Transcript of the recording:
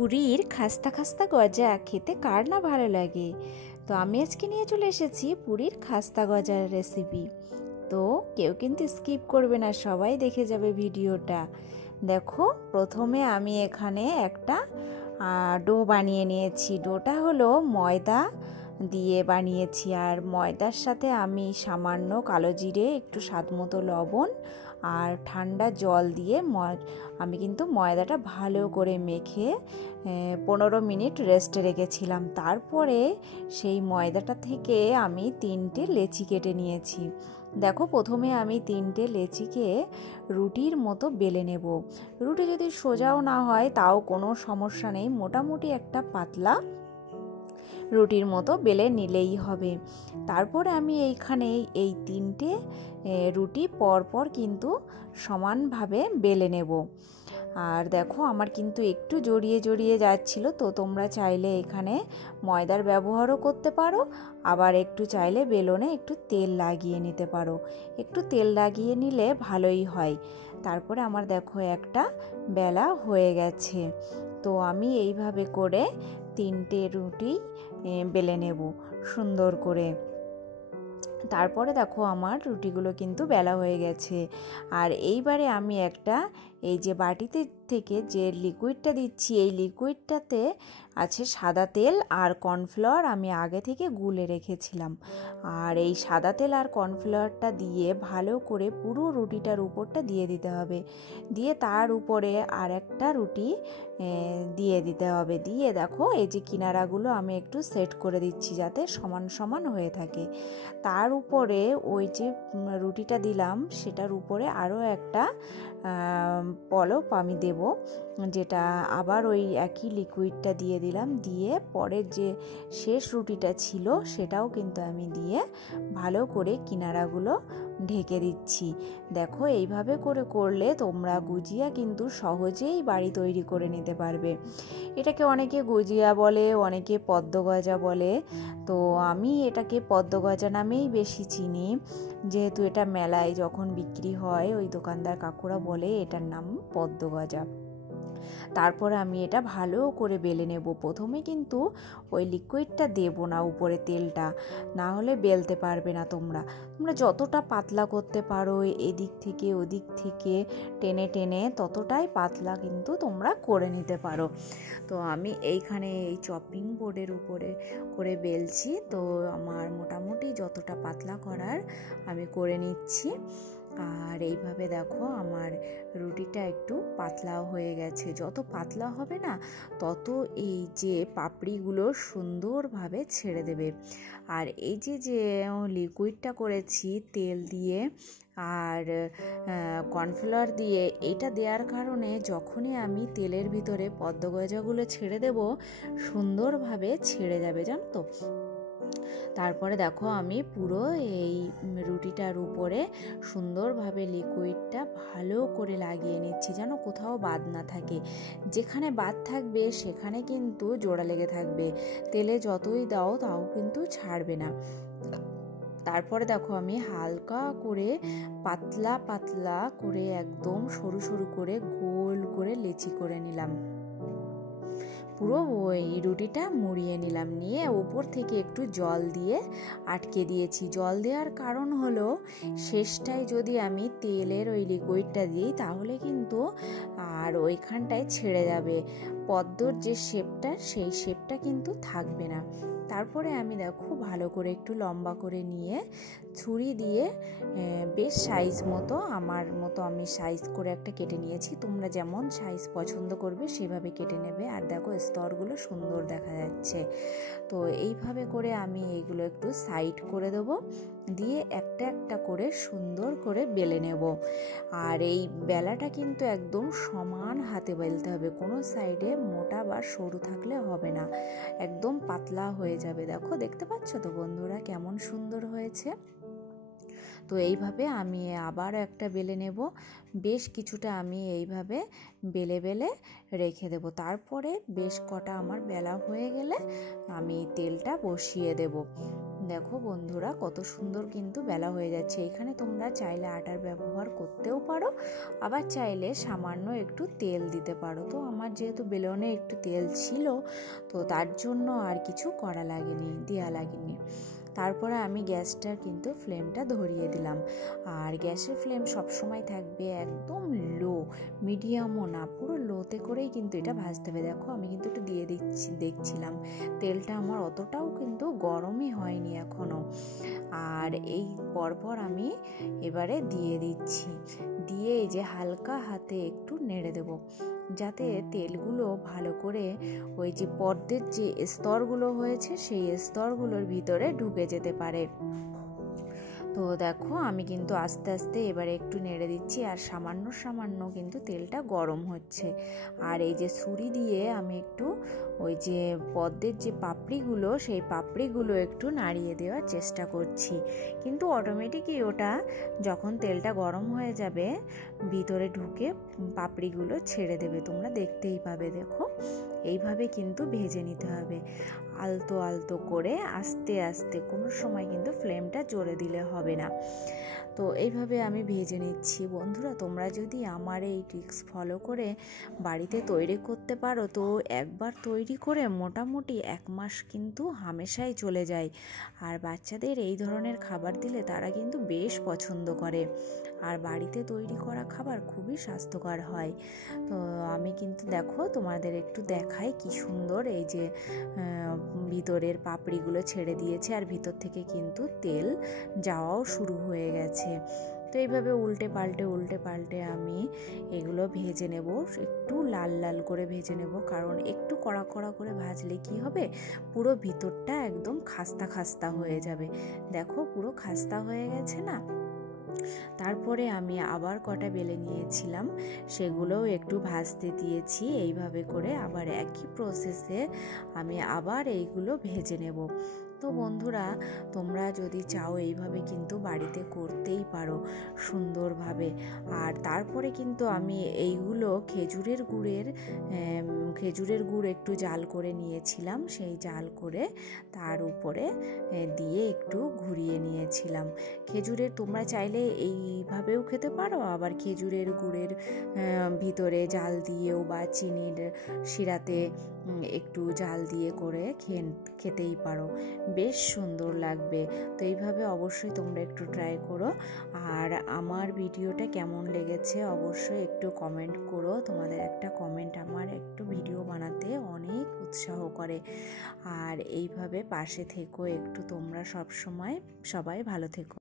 পুরীর খাস্তা খাস্তা গজা খেতে কার না ভালো লাগে। তো আমি আজকে নিয়ে চলে এসেছি পুরীর খাস্তা গজার রেসিপি। তো কেউ কিন্তু স্কিপ করবে না, সবাই দেখে যাবে ভিডিওটা। দেখো, প্রথমে আমি এখানে একটা ডো বানিয়ে নিয়েছি। ডোটা হলো ময়দা দিয়ে বানিয়েছি, আর ময়দার সাথে আমি সামান্য কালো জিরে, একটু স্বাদ মতো লবণ আর ঠান্ডা জল দিয়ে আমি কিন্তু ময়দাটা ভালো করে মেখে 15 মিনিট রেস্টে রেখেছিলাম। তারপরে সেই ময়দাটা থেকে আমি 3টে লেচি কেটে নিয়েছি। দেখো, প্রথমে আমি 3টে লেচিকে রুটির মতো বেলে নেব। রুটি যদি সোজাও না হয় তাও কোনো সমস্যা নেই, মোটামুটি একটা পাতলা রুটির মতো বেলে নিলেই হবে। তারপরে আমি এইখানে এই 3টে রুটি পরপর কিন্তু সমানভাবে বেলে নেব। আর দেখো, আমার কিন্তু একটু জড়িয়ে জড়িয়ে যাচ্ছিল, তো তোমরা চাইলে এখানে ময়দার ব্যবহারও করতে পারো, আবার একটু চাইলে বেলনে একটু তেল লাগিয়ে নিতে পারো। একটু তেল লাগিয়ে নিলে ভালোই হয়। তারপরে আমার দেখো একটা বেলা হয়ে গেছে। তো আমি এইভাবে করে 3টে রুটি বেলে নেব সুন্দর করে। তারপরে দেখো, আমার রুটিগুলো কিন্তু বেলা হয়ে গেছে। আর এইবারে আমি এই যে বাটিতে থেকে যে লিকুইডটা দিচ্ছি, এই লিকুইডটাতে আছে সাদা তেল আর কর্নফ্লাওয়ার, আমি আগে থেকে গুলে রেখেছিলাম। আর এই সাদা তেল আর কর্নফ্লাওয়ারটা দিয়ে ভালো করে পুরো রুটিটার উপরটা দিয়ে দিতে হবে। দিয়ে তার উপরে আর একটা রুটি দিয়ে দিতে হবে। দিয়ে দেখো, এই যে কিনারাগুলো আমি একটু সেট করে দিচ্ছি যাতে সমান সমান হয়ে থাকে। তার উপরে ওই যে রুটিটা দিলাম সেটার উপরে আরও একটা পলপ আমি দেব, যেটা আবার ওই একই লিকুইডটা দিয়ে দিলাম। দিয়ে পরের যে শেষ রুটিটা ছিল সেটাও কিন্তু আমি দিয়ে ভালো করে কিনারাগুলো ঢেকে দিচ্ছি। দেখো, এইভাবে করে করলে তোমরা গুজিয়া কিন্তু সহজেই বাড়ি তৈরি করে নিতে পারবে। এটাকে অনেকে গুজিয়া বলে, অনেকে পদ্মগজা বলে। তো আমি এটাকে পদ্মগজা নামেই বেশি চিনি, যেহেতু এটা মেলায় যখন বিক্রি হয় ওই দোকানদার কাকুরা বলে এটার নাম পদ্মগজা। তারপরে আমি এটা ভালো করে বেলে নেব। প্রথমে কিন্তু ওই লিকুইডটা দেব না উপরে, তেলটা, না হলে বেলতে পারবে না। তোমরা যতটা পাতলা করতে পারো এদিক থেকে ওদিক থেকে টেনে টেনে ততটাই পাতলা কিন্তু তোমরা করে নিতে পারো। তো আমি এইখানে এই চপিং বোর্ডের উপরে করে বেলছি। তো আমার মোটামুটি যতটা পাতলা করার আমি করে নিচ্ছি। আর এইভাবে দেখো, আমার রুটিটা একটু পাতলাও হয়ে গেছে। যত পাতলা হবে না তত এই যে পাপড়িগুলো সুন্দরভাবে ছেড়ে দেবে। আর এই যে লিকুইডটা করেছি তেল দিয়ে আর কর্নফ্লাওয়ার দিয়ে, এটা দেওয়ার কারণে যখনই আমি তেলের ভিতরে পদ্মগজাগুলো ছেড়ে দেব সুন্দরভাবে ছেড়ে যাবে, জানো তো। তারপরে দেখো, আমি পুরো এই রুটিটার উপরে সুন্দরভাবে লিকুইডটা ভালো করে লাগিয়ে নিচ্ছি, যেন কোথাও বাদ না থাকে। যেখানে বাদ থাকবে সেখানে কিন্তু জোড়া লেগে থাকবে, তেলে যতই দাও তাও কিন্তু ছাড়বে না। তারপরে দেখো, আমি হালকা করে পাতলা পাতলা করে একদম সরু সরু করে গোল করে লেচি করে নিলাম। পুরো ওই রুটিটা মুড়িয়ে নিলাম, নিয়ে উপর থেকে একটু জল দিয়ে আটকে দিয়েছি। জল দেওয়ার কারণ হলো, শেষটায় যদি আমি তেলের ওই লিকুইডটা দিই তাহলে কিন্তু আর ওইখানটায় ছেড়ে যাবে, পদ্মর যে শেপটা সেই শেপটা কিন্তু থাকবে না। তারপরে আমি দেখো ভালো করে একটু লম্বা করে নিয়ে ছুরি দিয়ে বেশ সাইজ মতো, আমার মতো আমি সাইজ করে একটা কেটে নিয়েছি। তোমরা যেমন সাইজ পছন্দ করবে সেভাবে কেটে নেবে। আর দেখো, স্তরগুলো সুন্দর দেখা যাচ্ছে। তো এইভাবে করে আমি এইগুলো একটু সাইড করে দেবো, দিয়ে একটা একটা করে সুন্দর করে বেলে নেব। আর এই বেলাটা কিন্তু একদম সমান হাতে বেলতে হবে, কোনো সাইডে মোটা বা সরু থাকলে হবে না, একদম পাতলা হয়ে যাবে। দেখো, দেখতে পাচ্ছ তো বন্ধুরা কেমন সুন্দর হয়েছে। তো এইভাবে আমি আবার একটা বেলে নেব, বেশ কিছুটা আমি এইভাবে বেলে বেলে রেখে দেব। তারপরে বেশ কটা আমার বেলা হয়ে গেলে আমি তেলটা বসিয়ে দেব। দেখো বন্ধুরা, কত সুন্দর কিন্তু বেলা হয়ে যাচ্ছে। এখানে তোমরা চাইলে আটার ব্যবহার করতেও পারো, আবার চাইলে সামান্য একটু তেল দিতে পারো। তো আমার যেহেতু বেলনে একটু তেল ছিল, তো তার জন্য আর কিছু করা লাগেনি, দেওয়া লাগেনি। তারপরে আমি গ্যাসটার কিন্তু ফ্লেমটা ধরিয়ে দিলাম। আর গ্যাসের ফ্লেম সবসময় থাকবে একদম লো, মিডিয়ামও না, পুরো লোতে করেই কিন্তু এটা ভাজতে হবে। দেখো আমি কিন্তু একটু দিয়ে দেখছিলাম তেলটা আমার অতটাও কিন্তু গরমই হয়নি এখনও। আর এই পরপর আমি এবারে দিয়ে দিচ্ছি, দিয়ে এই যে হালকা হাতে একটু নেড়ে দেবো, যাতে তেলগুলো ভালো করে ওই যে পর্দের যে স্তরগুলো হয়েছে সেই স্তরগুলোর ভিতরে ঢুকে যেতে পারে। তো দেখো আমি কিন্তু আস্তে আস্তে এবারে একটু নেড়ে দিচ্ছি, আর সামান্য সামান্য কিন্তু তেলটা গরম হচ্ছে। আর এই যে ছুরি দিয়ে আমি একটু ওই যে পদ্মের যে পাপড়িগুলো, সেই পাপড়িগুলো একটু নাড়িয়ে দেওয়ার চেষ্টা করছি। কিন্তু অটোমেটিকই ওটা যখন তেলটা গরম হয়ে যাবে ভিতরে ঢুকে পাপড়িগুলো ছেড়ে দেবে, তোমরা দেখতেই পাবে। দেখো এইভাবে কিন্তু ভেজে নিতে হবে, আলতো আলতো করে, আস্তে আস্তে, কোনো সময় কিন্তু ফ্লেমটা জোরে দিলে হবে না। তো এইভাবে আমি ভেজে নিচ্ছি। বন্ধুরা, তোমরা যদি আমার এই ট্রিক্স ফলো করে বাড়িতে তৈরি করতে পারো, তো একবার তৈরি করে মোটামুটি 1 মাস কিন্তু হামেশাই চলে যায়। আর বাচ্চাদের এই ধরনের খাবার দিলে তারা কিন্তু বেশ পছন্দ করে। আর বাড়িতে তৈরি করা খাবার খুবই স্বাস্থ্যকর হয়। তো আমি কিন্তু দেখো তোমাদের একটু দেখাই কি সুন্দর এই যে ভিতরের পাপড়িগুলো ছেড়ে দিয়েছে, আর ভিতর থেকে কিন্তু তেল যাওয়াও শুরু হয়ে গেছে। তো এইভাবে উল্টে পাল্টে আমি এগুলো ভেজে নেব, একটু লাল লাল করে ভেজে নেব। কারণ একটু কড়া কড়া করে ভাজলে কি হবে, পুরো ভিতরটা একদম খাস্তা খাস্তা হয়ে যাবে। দেখো পুরো খাস্তা হয়ে গেছে না। তারপরে আমি আবার কটা বেলে নিয়েছিলাম, সেগুলোও একটু ভাজতে দিয়েছি। এইভাবে করে আবার একই প্রসেসে আমি আবার এইগুলো ভেজে নেব। তো বন্ধুরা, তোমরা যদি চাও এইভাবে কিন্তু বাড়িতে করতেই পারো সুন্দরভাবে। আর তারপরে কিন্তু আমি এইগুলো খেজুরের গুড় একটু জাল করে নিয়েছিলাম, সেই জাল করে তার উপরে দিয়ে একটু ঘুরিয়ে নিয়েছিলাম। খেজুরের তোমরা চাইলে এইভাবেও খেতে পারো, আবার খেজুরের গুড়ের ভিতরে জাল দিয়েও বা চিনির শিরাতে একটু জাল দিয়ে করে খেতেই পারো, বেশ সুন্দর লাগবে। তো এইভাবে অবশ্যই তোমরা একটু ট্রাই করো। আর আমার ভিডিওটা কেমন লেগেছে অবশ্যই একটু কমেন্ট করো। তোমাদের একটা কমেন্ট আমার একটু ভিডিও বানাতে অনেক উৎসাহ করে। আর এইভাবে পাশে থেকো একটু তোমরা, সবাই ভালো থেকো।